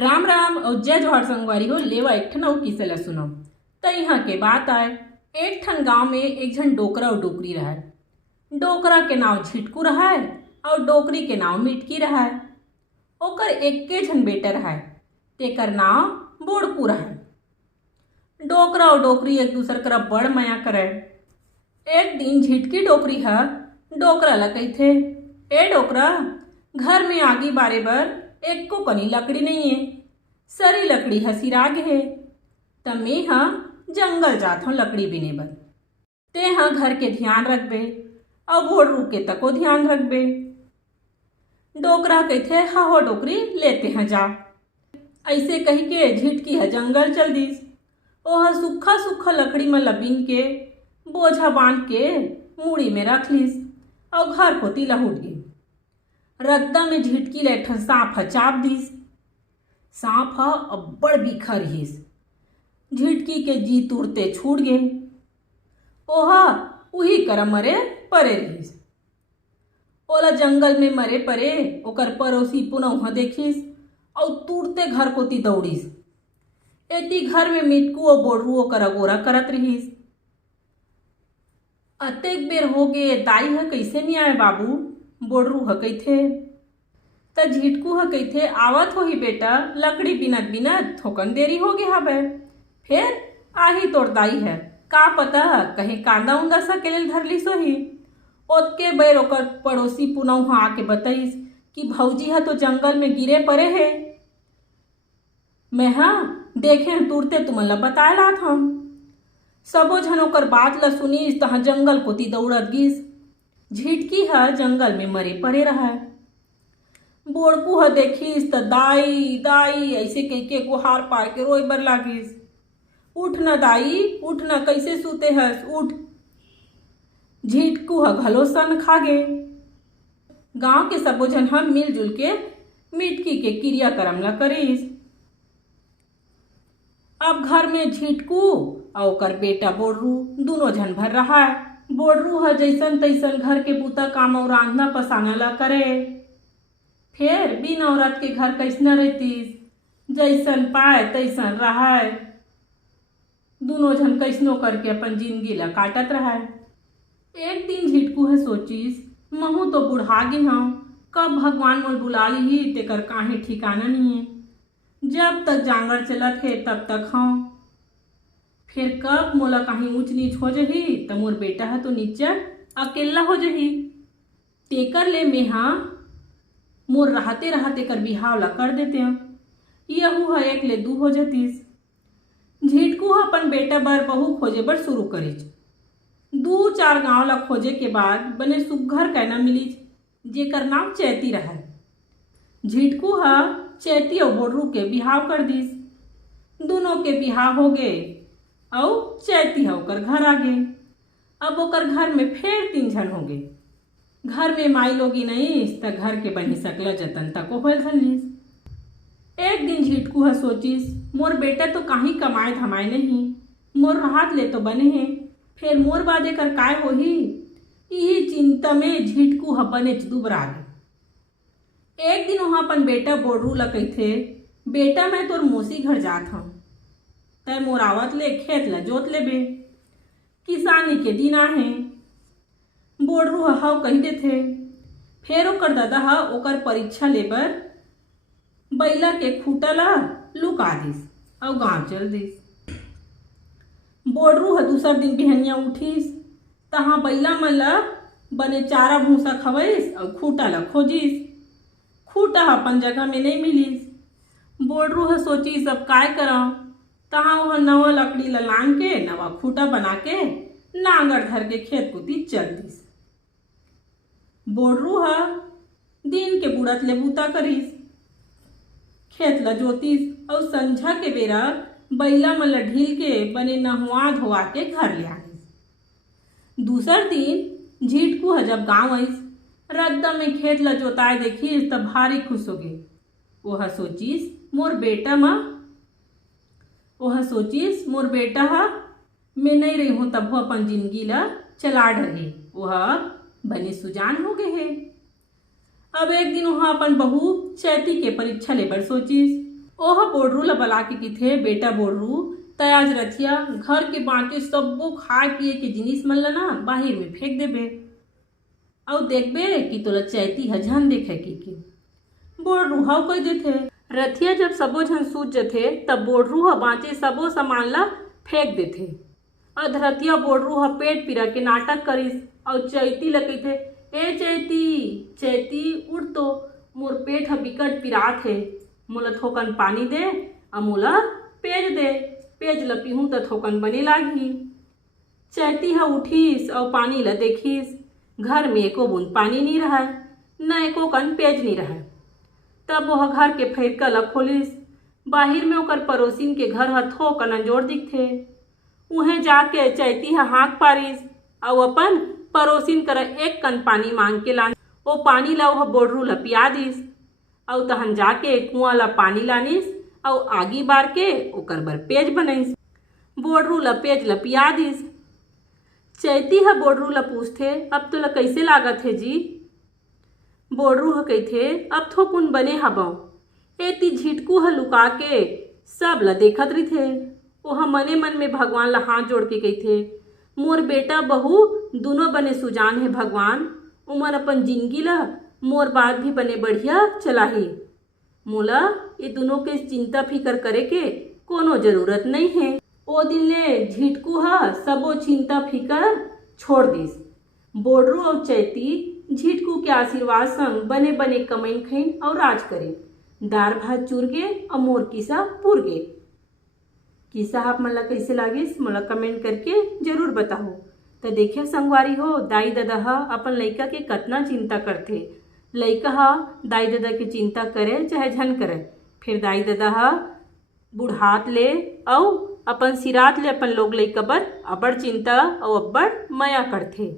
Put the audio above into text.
राम राम और जय जोहार संगवारी हो लेवा एक ठन अउ किसे ला सुनो। त यहाँ के बात आए एक ठन गांव में एक झन डोकरा और डोकरी रहा। डोकरा के नाव झिटकू रहा और डोकरी के नाव मिटकी रहा। ओकर एक्के झन बेटा रहा तेकर नाव बोड़कू रहा। डोकरा और डोकरी एक दूसर करा बड़ माया करे। एक दिन झिटकी डोकरी है डोकरा ला कहिथे, ए डोकरा, घर में आगी बारे बर एको कनी लकड़ी नहीं है, सरी लकड़ी हसिराग है, त मैं हाँ जंगल जात हूँ लकड़ी बिने बर। ते हाँ घर के ध्यान रखबे और बोड़रू के तको ध्यान रखबे। डोकरा कहते हा हो डोकरी लेते हैं जा। ऐसे कही के झिटकी है जंगल चल दीस। ओह सूखा सूखा लकड़ी में लबीन के बोझा बांध के मूड़ी में रख लीस और घर कोती लहुट गई। रद्दा में झिटकी ले ठन सांप ह चाप दीस। सांप ह अब्बड़ बिखर हिस। झिटकी के जी तुरते छूट गए। ओहा उही कर मरे परे रहिस। ओला जंगल में मरे परे ओकर पड़ोसी पुनः देखिस और तुरते घर कोती दौड़िस। एती घर में मिटकू और बोड़रू ओकर अगोरा करत रहिस। अतेक बेर हो गे दाई ह कैसे नहीं आए बाबू, बोड़रू ह कहिथे। त झिटकू ह कहिथे आवत होही बेटा, लकड़ी बिनत बिनत थोकन देरी हो गया हवे। फिर आही तोर दाई है, का पता कहीं कांदा उंदा सा के लेल धरली सोही। ओतके बेर ओकर पड़ोसी पुनः आके बताइस कि भौजी ह तो जंगल में गिरे पड़े है। मैं हाँ देखे तुरते तुमन ला बताए लात हम। सबो झन ओकर बात ला सुनिस तहाँ जंगल कोती दौड़त गिस। झिटकी ह जंगल में मरे पड़े रहा। बोड़कू ह देखिस त दाई दाई ऐसे कह के गुहार पार के रोए बर लागिस। उठ न दाई उठ न, कैसे सूते हस, उठ। झिटकू ह घलो सन खा गे। गांव के सबो झन हम मिलजुल के मिटकी के क्रिया कर्म ला करिस। अब घर में झिटकू और ओकर बेटा बोड़रू दोनों झन भर रहा। बोड़रू ह जैसन तैसन घर के बूता काम और रांधना पसाना ला करे। फिर बिन औरत के घर कैसना रहतीस, जैसन पाए तैसन रहा। दोनों झन कैसनो करके अपन जिंदगी ला काटत रहा। एक दिन झिटकू है सोचिस महू तो बुढ़ा गे हूँ, कब भगवान मोल बुला ली तेकर काहे ठिकाना नहीं है। जब तक जांगर चलत है तब तक हूँ, फिर कब मोला कहीं ऊंच नीच हो जही त मोर बेटा है तो नीचा अकेला हो जही। तेकर ले में हाँ मोर रहते रहते कर बिहाव ला कर देते हैं। यहू है एक ले दू हो जतीस। झिटकू अपन बेटा बर बहू खोजे बर शुरू करिस। 2-4 गांव ला खोजे के बाद बने सुघर कहना मिलिस जेकर नाम चैती रहा। झिटकू ह चैती और बोड़रू के बिहाव कर दिस। दोनों के बिहाव हो गए और चैती है ओकर घर आ गए। अब ओकर घर में फिर 3 झन हो गए। घर में माई लोगी नहीं त घर के बनी सकला जतन तक होल धलिस। एक दिन झिटकू ह सोचिस मोर बेटा तो कहीं कमाए धमाए नहीं, मोर हाथ ले तो बने हैं, फिर मोर बादे कर काय होही। यही चिंता में झिटकू ह बनेच दुबरा गए। एक दिन वहां अपन बेटा बोड़रू ला कहिथे, बेटा मैं तोर मौसी घर जात हूँ, तय मोर आवत ले खेत ला जोत लेबे, किसानी के दिन आहे। बोड़रू ह कही देथे। फिर ओकर दादा ह ओकर परीक्षा लेबर बैला के खूटा ला लुका दिस और गांव चल दिस। बोड़रू ह दूसर दिन बिहनिया उठिस तहाँ बैला मन ला बने चारा भूसा खवैस और खूटा ला खोजिस। खूटा अपन जगह में नहीं मिलिस। बोड़रू ह सोचिस अब काय करव, तहाँ वह नवा लकड़ी ला लान के नवा खूटा बना के नांगर धर के खेत कुती चल दिस। बोड़रू ह दिन के बुड़त ले बूता करिस, खेत ला जोतिस और संझा के बेरा बैला मन ला ढील के बने नहवा धोवा के घर ले आनिस। दूसर दिन झिटकू ह जब गांव आइस, रद्दा में खेत ला जोताए देखिस तब भारी खुश हो गए। वह सोचिस मोर बेटा हा मैं नहीं रही हूँ तब वो अपन जिंदगी ला चला डरे, वह बने सुजान हो गए है। अब एक दिन वहाँ अपन बहू चैती के परीक्षा लेबर सोचिस। ओह बोडरू ला बला के किथे बेटा बोडरू तय आज रथिया घर के बाकी सब्बो खाए पिए के जिनिस मन ल ना बाहिर में फेंक देबे और देखबे कि तोला चैती हजन देखे की बोडरू हव कह देथे। रथिया जब सबो झन सूत जथे तब बोडरू ह बाँचे सबो सामान ला फेंक देथे। अधरतिया बोडरू ह पेट पीरा के नाटक करिस और चैती ल कहिथे, ए चैती चैती उठ तो मोर पेट ह बिकट पिरात हे, मोला थोकन पानी दे और मोला पेज दे, पेज ल पीहूँ त थोकन बने लागही। चैती ह उठिस और पानी ल देखिस, घर में एको बूंद पानी नहीं रहा, न एको कन पेज नहीं रहा। तब वह घर के फैरका ल खोलिस, बाहिर में ओकर पड़ोसिन के घर ह थोकन अंजोर दिखथे। उहें जाके चैती ह हाँक पारिस और अपन पड़ोसिन करा एक कन पानी मांग के लान। ओ पानी ला वह बोडरू ला पिया दिस और तहन जाके कुआं ला पानी लानिस और आगी बार के ओकर बर पेज बनइस। बोडरू ला पेज ला पिया दिस। चैती ह बोडरू ला पूछथे, अब तोला कैसे लागत हे जी? बोडरू ह कहिथे, अब थोकुन बने हबव। एती झिटकू ह लुका के सब ला देखत रहिथे। ओहा मने मन में भगवान ला हाथ जोड़ के कहिथे, मोर बेटा बहू दोनों बने सुजान है भगवान, उमन अपन जिंदगी ला मोर बाद भी बने बढ़िया चलाही। मोला ये दोनों के चिंता फिकर करे के कोनो जरूरत नहीं है। ओ दिन ले झिटकू ह सबो चिंता फिकर छोड़ दिस। बोडरू और चैती झिटकू के आशीर्वाद संग बने बने कमाइन खाइन और राज करे। दार भात चूर गे और मोर किस्सा पूर गे। किस्सा आप मन ला कैसे लागिस मोला कमेंट करके जरूर बताओ। तो देखिए संगवारी हो, दाई ददा ह अपन लइका के कतना चिंता करथे। लइका ह दाई ददा के चिंता करे चाहे झन करे, फिर दाई ददा ह बुढ़ात ले और अपन सिरात ले अपन लोग लइका बर अब्बड़ चिंता और अब्बड़ माया करथे।